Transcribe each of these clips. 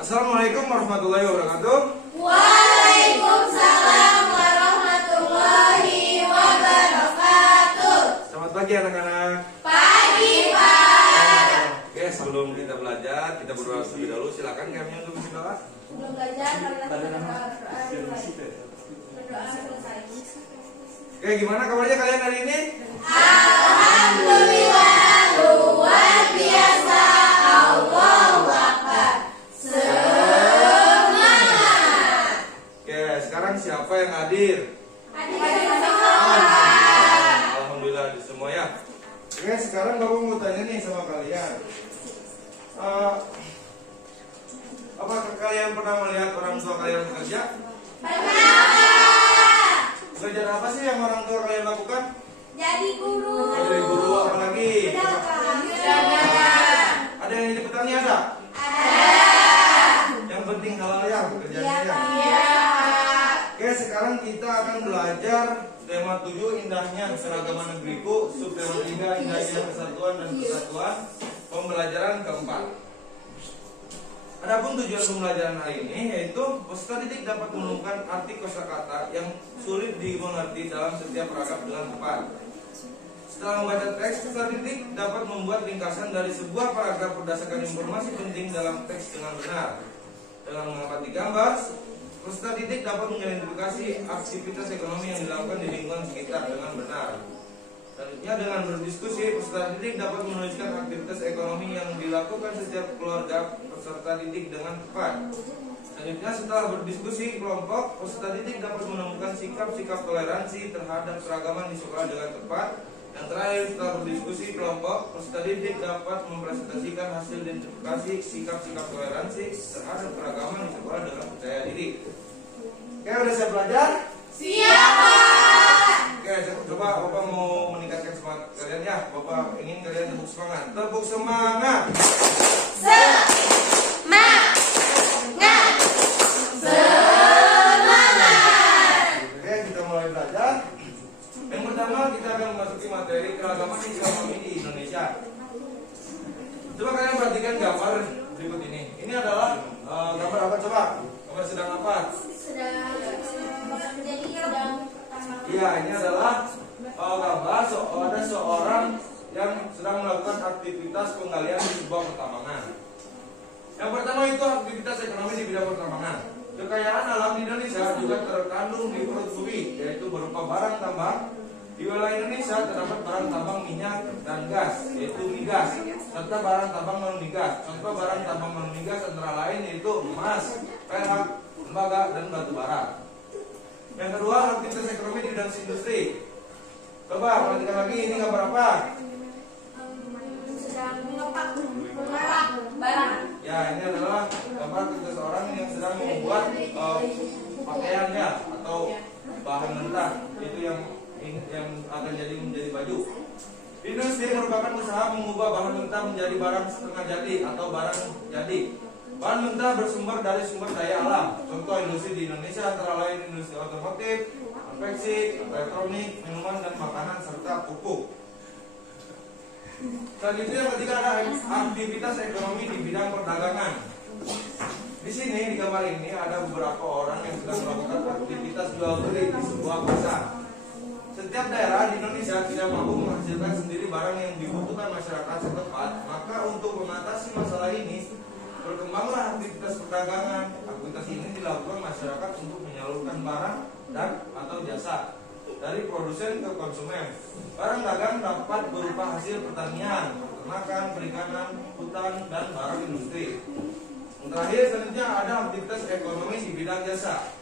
Assalamualaikum warahmatullahi wabarakatuh. Waalaikumsalam warahmatullahi wabarakatuh. Selamat pagi anak-anak. Pagi, Pak. Oke, sebelum kita belajar, kita berdoa terlebih dahulu. Silakan kami untuk berdoa. Sebelum belajar, marilah kita berdoa selesai. Oke, gimana kabarnya kalian hari ini? Alhamdulillah, luar biasa. Allahu Akbar. Semangat. Oke, sekarang siapa yang hadir? Hadir semua. Alhamdulillah hadir semua ya. Oke, sekarang Bapak mau tanya nih sama kalian. Apakah kalian pernah melihat orang tua kalian bekerja? Belajar apa sih yang orang tua kalian lakukan? Jadi guru. Jadi guru, apa lagi? Ada yang jadi petani ada? Yang penting halal ya pekerjaannya. Oke, sekarang kita akan belajar tema 7 indahnya keragaman negeriku, subtema 3 indahnya kesatuan dan persatuan, pembelajaran keempat. Adapun tujuan pembelajaran hari ini yaitu peserta didik dapat menemukan arti kosakata yang sulit dimengerti dalam setiap perangkap dengan tepat. Setelah membaca teks, peserta didik dapat membuat ringkasan dari sebuah paragraf berdasarkan informasi penting dalam teks dengan benar. Dengan mengamati gambar, peserta didik dapat mengidentifikasi aktivitas ekonomi yang dilakukan di lingkungan sekitar dengan benar. Selanjutnya, dengan berdiskusi, peserta didik dapat menuliskan aktivitas ekonomi yang dilakukan setiap keluarga peserta didik dengan tepat. Selanjutnya, setelah berdiskusi kelompok, peserta didik dapat menemukan sikap-sikap toleransi terhadap keragaman di sekolah dengan tepat. Yang terakhir, setelah berdiskusi kelompok, peserta didik dapat mempresentasikan hasil identifikasi sikap-sikap toleransi terhadap keragaman di sekolah dengan percaya diri. Oke, udah siap belajar? Siapa? Oke, coba Bapak mau meningkatkan semangat kalian ya. Bapak ingin kalian tepuk semangat. Tepuk semangat. Semangat. Oke, kita mulai belajar. Yang pertama, kita akan memasuki materi keragaman ekonomi di Indonesia. Coba kalian perhatikan gambar berikut ini. Ini adalah gambar apa coba? Gambar sedang apa? Iya, ini adalah gambar ada seorang yang sedang melakukan aktivitas penggalian di sebuah pertambangan. Yang pertama itu aktivitas ekonomi di bidang pertambangan. Kekayaan alam di Indonesia juga terkandung di perut bumi, yaitu berupa barang tambang. Di wilayah Indonesia terdapat barang tambang minyak dan gas, yaitu migas, serta barang tambang non migas. Contoh barang tambang non migas antara lain yaitu emas, perak, tembaga, dan batu bara. Yang kedua, aktivitas ekonomi di bidang industri. Coba perhatikan lagi, ini gambar apa? Sedang mengepak barang. Ya, ini adalah gambar aktivitas orang yang sedang membuat pakaiannya atau bahan mentah, itu yang akan menjadi baju. Industri merupakan usaha mengubah bahan mentah menjadi barang setengah jadi atau barang jadi. Bahan mentah bersumber dari sumber daya alam. Contoh industri di Indonesia antara lain industri otomotif, konveksi, elektronik, minuman dan makanan serta pupuk. Selanjutnya yang ketiga ada aktivitas ekonomi di bidang perdagangan. Di sini di gambar ini ada beberapa orang yang sedang melakukan aktivitas jual beli di sebuah pasar. Setiap daerah di Indonesia tidak mampu menghasilkan sendiri barang yang dibutuhkan masyarakat setempat, maka untuk mengatasi masalah ini berkembanglah aktivitas perdagangan. Aktivitas ini dilakukan masyarakat untuk menyalurkan barang dan atau jasa dari produsen ke konsumen. Barang dagang dapat berupa hasil pertanian, peternakan, perikanan, hutan, dan barang industri. Yang terakhir selanjutnya ada aktivitas ekonomi di bidang jasa.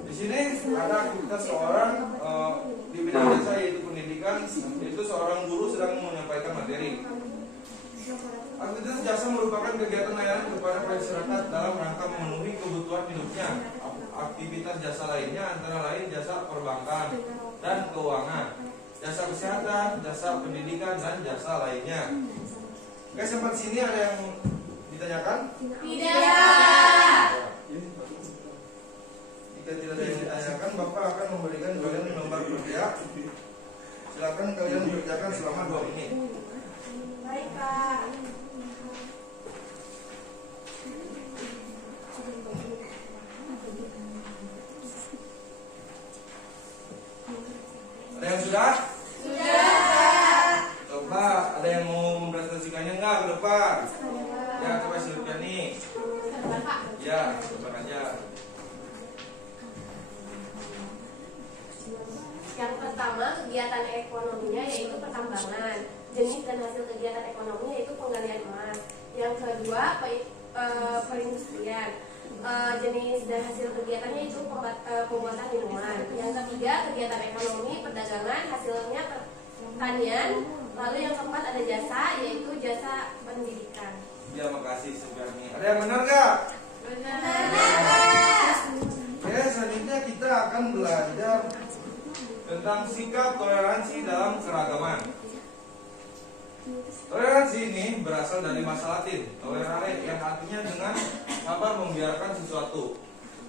Di sini ada aktivitas seorang di bidang jasa yaitu pendidikan, yaitu seorang guru sedang menyampaikan materi. Aktivitas jasa merupakan kegiatan layanan kepada masyarakat dalam rangka memenuhi kebutuhan hidupnya. Aktivitas jasa lainnya antara lain jasa perbankan dan keuangan, jasa kesehatan, jasa pendidikan, dan jasa lainnya. Oke, sampai sini ada yang ditanyakan? Tidak. Jika tidak ada yang ditanyakan, Bapak akan memberikan kalian lembar kerja. Silakan kalian kerjakan selama 2 menit. Baik, Pak. kegiatan ekonominya yaitu pertambangan. Jenis dan hasil kegiatan ekonomi yaitu penggalian emas. Yang kedua perindustrian. Jenis dan hasil kegiatannya itu pembuatan minuman. Yang ketiga kegiatan ekonomi perdagangan, hasilnya pertanian. Lalu yang keempat ada jasa, yaitu jasa pendidikan. Ya, makasih Sugarni. Ada yang benar nggak? Benar. Oke, selanjutnya kita akan belajar tentang sikap toleransi dalam keragaman. Toleransi ini berasal dari bahasa Latin, tolerare, yang artinya dengan sabar membiarkan sesuatu.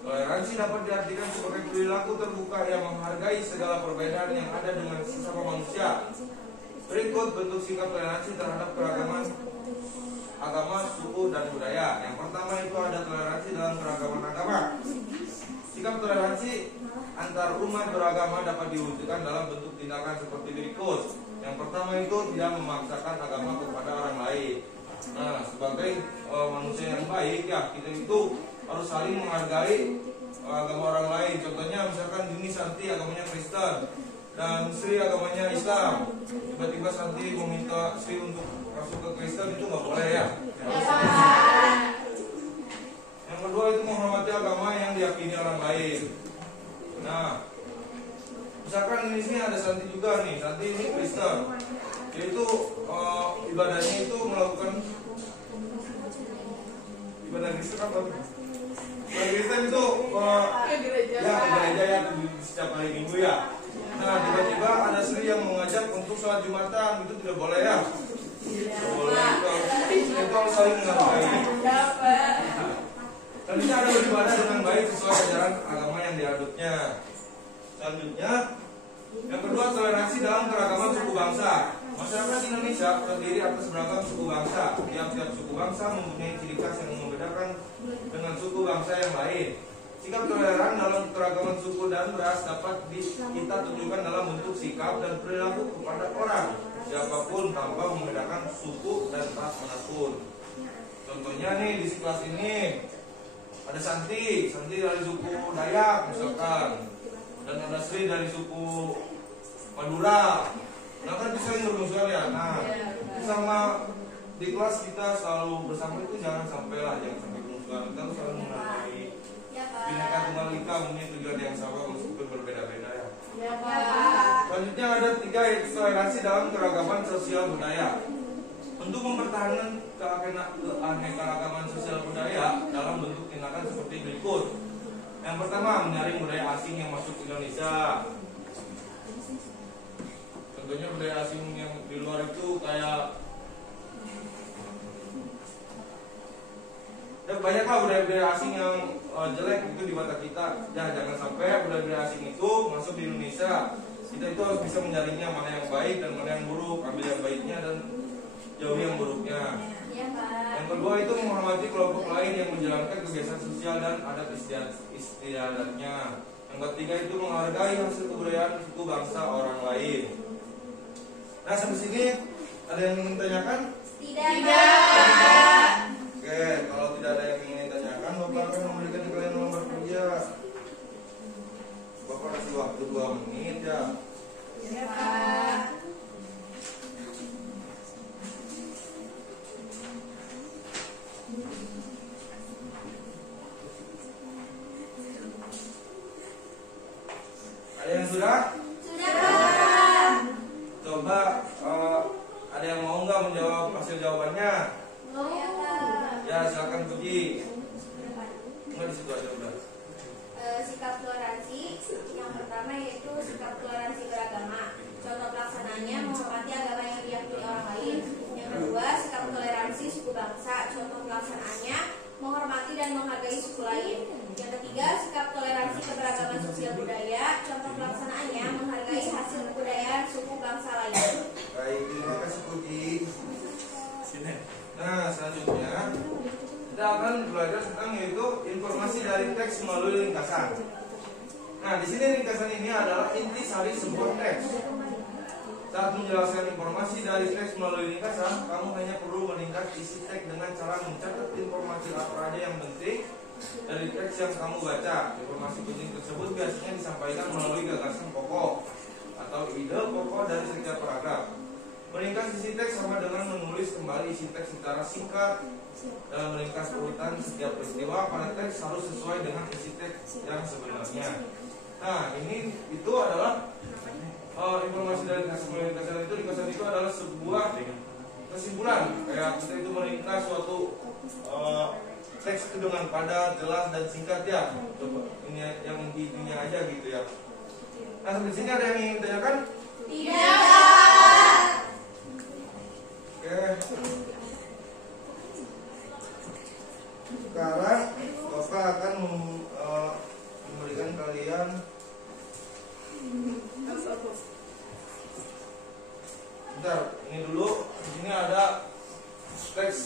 Toleransi dapat diartikan sebagai perilaku terbuka yang menghargai segala perbedaan yang ada dengan sesama manusia. Berikut bentuk sikap toleransi terhadap keragaman agama, suku, dan budaya. Yang pertama itu ada toleransi dalam keragaman agama. Sikap toleransi antar umat beragama dapat diwujudkan dalam bentuk tindakan seperti berikut. Yang pertama itu tidak memaksakan agama kepada orang lain. Nah, sebagai manusia yang baik ya, kita itu harus saling menghargai agama orang lain. Contohnya misalkan Dini Santi agamanya Kristen dan Sri agamanya Islam. Tiba-tiba Santi meminta Sri untuk masuk ke Kristen, itu nggak boleh ya. Yang kedua itu menghormati agama yang diyakini orang lain. Nah, misalkan di sini ada Santi juga nih, Santi ini Kristen, yaitu ibadahnya itu melakukan ibadah Kristen apa? Ibadah Kristen itu ya gereja ya setiap hari Minggu ya. Nah, tiba-tiba ada Sri yang mengajak untuk sholat Jumatan, itu tidak boleh ya? Tidak boleh, itu harus saling menghargai. Selanjutnya ada beribadah dengan baik sesuai ajaran agama yang dianutnya. Selanjutnya, yang kedua toleransi dalam keragaman suku bangsa. Masyarakat Indonesia terdiri atas beragam suku bangsa. Tiap-tiap suku bangsa mempunyai ciri khas yang membedakan dengan suku bangsa yang lain. Sikap toleran dalam keragaman suku dan ras dapat kita tunjukkan dalam bentuk sikap dan perilaku kepada orang siapapun tanpa membedakan suku dan ras manapun. Contohnya nih di kelas ini ada Santi dari suku Dayak misalkan, dan ada Sri dari suku Madura. Nah kan bisa bermusuhan ya. Nah, sama di kelas kita selalu bersama itu jangan sampai bermusuhan. Kita harus selalu menghargai Bhinneka Tunggal Ika, mempunyai tujuan yang sama meskipun berbeda-beda ya. Selanjutnya ada 3 yaitu toleransi dalam keragaman sosial budaya. Untuk mempertahankan keanekaragaman sosial budaya dalam bentuk tindakan seperti berikut. Yang pertama, menyaring budaya asing yang masuk ke Indonesia. Contohnya budaya asing yang di luar itu kayak banyaklah budaya-budaya asing yang jelek itu di mata kita. Ya, jangan sampai budaya-budaya asing itu masuk di Indonesia. Kita itu harus bisa menyaringnya mana yang baik dan mana yang buruk, ambil yang baiknya dan jauhi yang buruknya. Yang kedua itu menghormati kelompok lain yang menjalankan kegiatan sosial dan adat istiadatnya. Yang ketiga itu menghargai hasil kebudayaan suku bangsa orang lain. Nah, sampai sini ada yang ingin tanyakan? Tidak. Oke, kalau tidak ada yang ingin ditanyakan, Bapak akan memberikan kalian nomor kerja. Bapak kasih waktu 2 menit ya. Ya, Pak. Ada yang sudah? Sudah, Pak. Coba ada yang mau nggak menjawab hasil jawabannya? Mau, Pak. Ya, silakan pergi. Nggak di situ aja udah. Sikap toleransi yang pertama yaitu sikap toleransi beragama. Contoh pelaksanaannya menghormati agama yang diyakini orang lain. Yang kedua, sikap toleransi suku bangsa. Contoh pelaksanaannya menghormati dan menghargai suku lain. Yang ketiga, sikap toleransi keberagaman sosial budaya. Contoh pelaksanaannya menghargai hasil kebudayaan suku bangsa lain. Baik, terima kasih Puji. Nah, selanjutnya kita akan belajar tentang yaitu informasi dari teks melalui ringkasan. Nah, di sini ringkasan ini adalah inti sari sebuah teks. Saat menjelaskan informasi dari teks melalui ringkasan, kamu hanya perlu meningkat isi teks dengan cara mencatat informasi apa aja yang penting dari teks yang kamu baca. Informasi penting tersebut biasanya disampaikan melalui gagasan pokok atau ide pokok dari setiap paragraf. Meringkas isi teks sama dengan menulis kembali isi teks secara singkat. Dalam meringkas urutan setiap peristiwa pada teks harus sesuai dengan isi teks yang sebenarnya. Nah, itu adalah informasi dari ringkasan itu. Ringkasan itu adalah sebuah kesimpulan. Kayak kita itu meringkas suatu teks itu dengan padat, jelas dan singkat ya. Coba ini yang intinya aja gitu ya. Nah, sampai sini ada yang ingin ditanyakan? Tidak. Oke. Sekarang Bapak akan memberikan kalian bentar, ini dulu. Di sini ada teks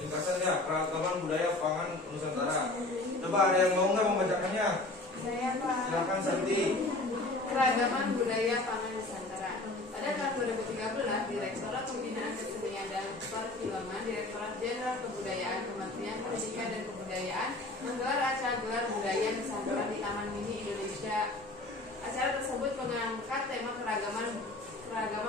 ringkasannya, keragaman budaya pangan Nusantara. Coba ada yang mau nggak membacakannya? Saya Pak. Silakan Santi. Keragaman budaya pangan Nusantara. Pada tahun 2013, Direktorat Pembinaan Kesenian dan Perfilman, Direktorat Jenderal Kebudayaan, Kementerian Pendidikan dan Kebudayaan menggelar acara gelar budaya Nusantara di Taman Mini Indonesia. Acara tersebut mengangkat tema keragaman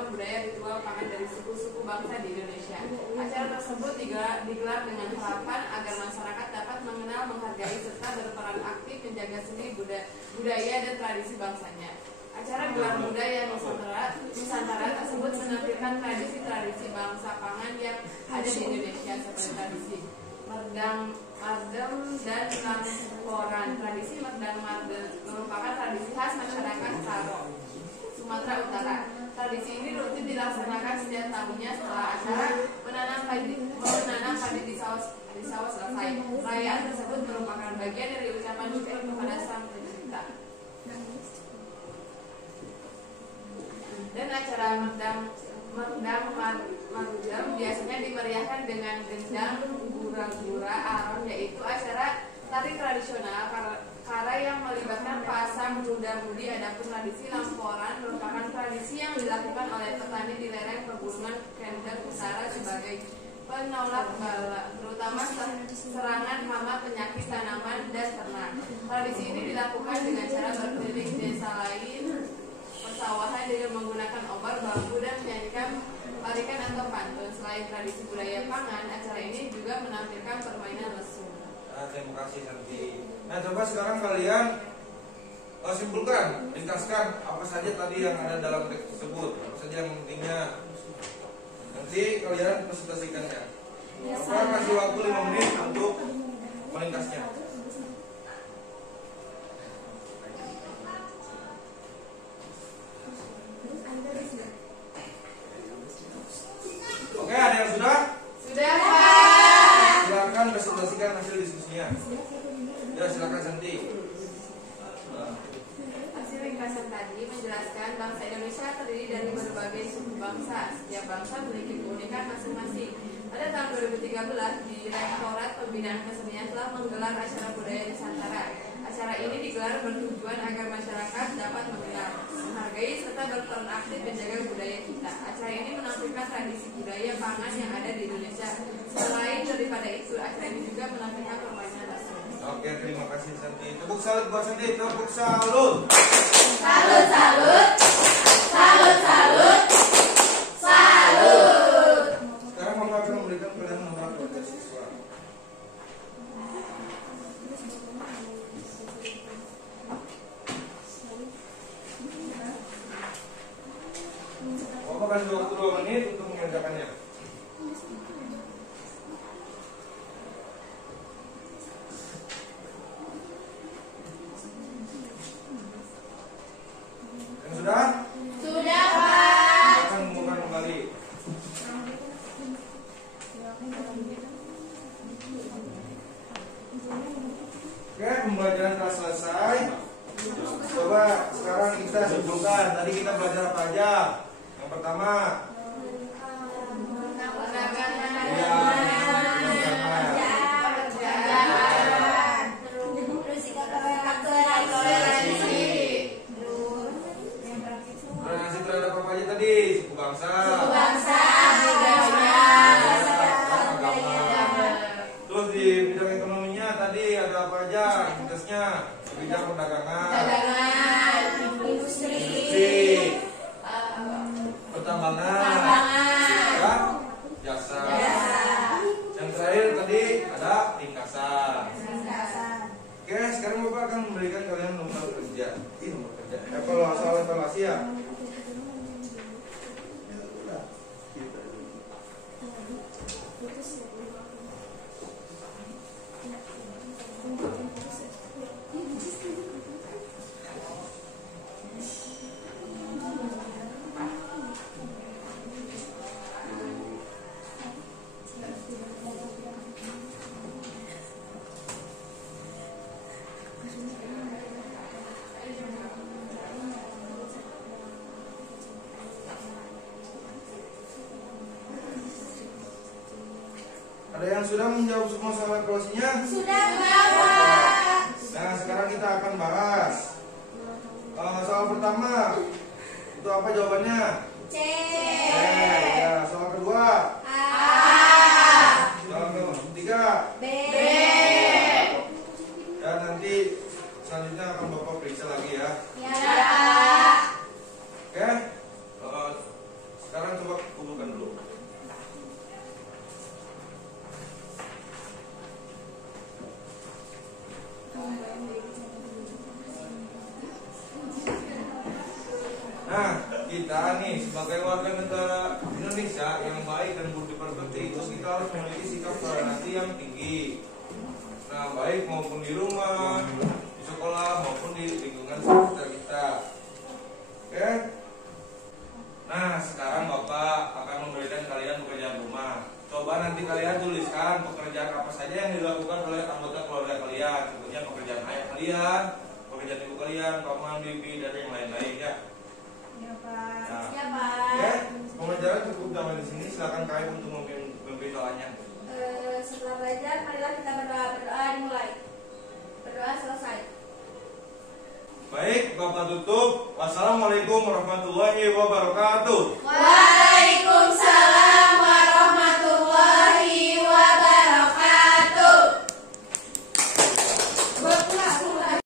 budaya ritual pangan dari suku-suku bangsa di Indonesia. Acara tersebut digelar dengan harapan agar masyarakat dapat mengenal, menghargai serta berperan aktif menjaga seni budaya dan tradisi bangsanya. Acara gelar budaya Nusantara tersebut menampilkan tradisi-tradisi bangsa pangan yang ada di Indonesia seperti tradisi merdang, mardem, dan lamporan. Tradisi merdang mardem merupakan tradisi khas masyarakat Saro, Sumatera Utara. Tradisi ini rutin dilaksanakan setiap tahunnya setelah acara menanam padi di sawah selesai. Perayaan tersebut merupakan bagian dari ucapan syukur kepada Sang Pencipta. Dan acara merdam biasanya dimeriahkan dengan gendang, gura-gura, aron, yaitu acara tari tradisional kara yang melibatkan pasang muda-mudi. Adapun tradisi lamporan merupakan tradisi yang dilakukan oleh petani di lereng pegunungan Kendeng Utara sebagai penolak bala, terutama serangan hama, penyakit tanaman dan ternak. Tradisi ini dilakukan dengan cara berkeliling desa lain persawahan dengan menggunakan obor, bambu, dan menyanyikan tarikan atau pantun. Selain tradisi budaya pangan, acara ini juga menampilkan permainan lesung. Terima kasih Santi. Nah, coba sekarang kalian simpulkan, ringkaskan apa saja tadi yang ada dalam teks tersebut, apa saja yang pentingnya. Nanti kalian presentasikannya. Bapak kasih waktu 5 menit untuk meringkasnya. Oke, ada yang sudah? Sudah, Pak. Silakan presentasikan hasil diskusinya. Ya, silakan Santi. Hasil ringkasan tadi menjelaskan bangsa Indonesia terdiri dari berbagai suku bangsa. Setiap bangsa memiliki keunikan masing-masing. Pada tahun 2013, Direktorat Pembinaan Kesenian telah menggelar acara budaya Nusantara. Acara ini digelar bertujuan agar masyarakat dapat mengenal, menghargai, serta berperan aktif menjaga budaya kita. Acara ini menampilkan tradisi budaya pangan yang ada di Indonesia. Selain daripada itu, acara ini juga menampilkan permainan lesung. Oke, terima kasih Santi. Tepuk salut buat Santi. Tepuk salut. Salut, salut. Salut, salut. Salut. Sekarang Bapak akan memberikan kalian nomor protes siswa. Bapak kasih waktu 2 menit untuk mengerjakannya. Yang sudah? Sudah, Pak. Akan mengumpulkan kembali. Oke, pembelajaran telah selesai. Coba sekarang kita simpulkan. Tadi kita belajar apa aja? Yang pertama, toleransi terhadap apa aja tadi? Suku bangsa, agama. Terus di bidang ekonominya tadi ada apa aja? Tugasnya di bidang perdagangan. ya. Ada yang sudah menjawab semua soal evaluasinya? Sudah, Bapak. Nah, sekarang kita akan bahas soal pertama. Itu apa jawabannya? C. Ya, soal kedua. A. Soal ketiga. B. Dan nanti selanjutnya akan Bapak periksa lagi ya. Ya. Oke? Sekarang coba kumpulkan dulu. Nah, kita nih sebagai warga negara Indonesia yang baik dan budi pekerti itu kita harus memiliki sikap toleransi yang tinggi. Nah, baik maupun di rumah, di sekolah maupun di lingkungan sekitar kita. Oke? Nah, sekarang Bapak akan memberikan kalian pekerjaan rumah. Coba nanti kalian tuliskan pekerjaan apa saja yang dilakukan oleh anggota keluarga kalian. Contohnya pekerjaan ayah kalian, pekerjaan ibu kalian, paman, bibi, dan yang lain-lain ya. Ya, Pak. Nah, Ya, Pak. ya, pembelajaran cukup sampai di sini. Silakan kalian untuk memimpin doanya. Setelah belajar, marilah kita berdoa. Berdoa dimulai. Berdoa selesai. Baik, Bapak tutup. Wassalamualaikum warahmatullahi wabarakatuh. Waalaikumsalam.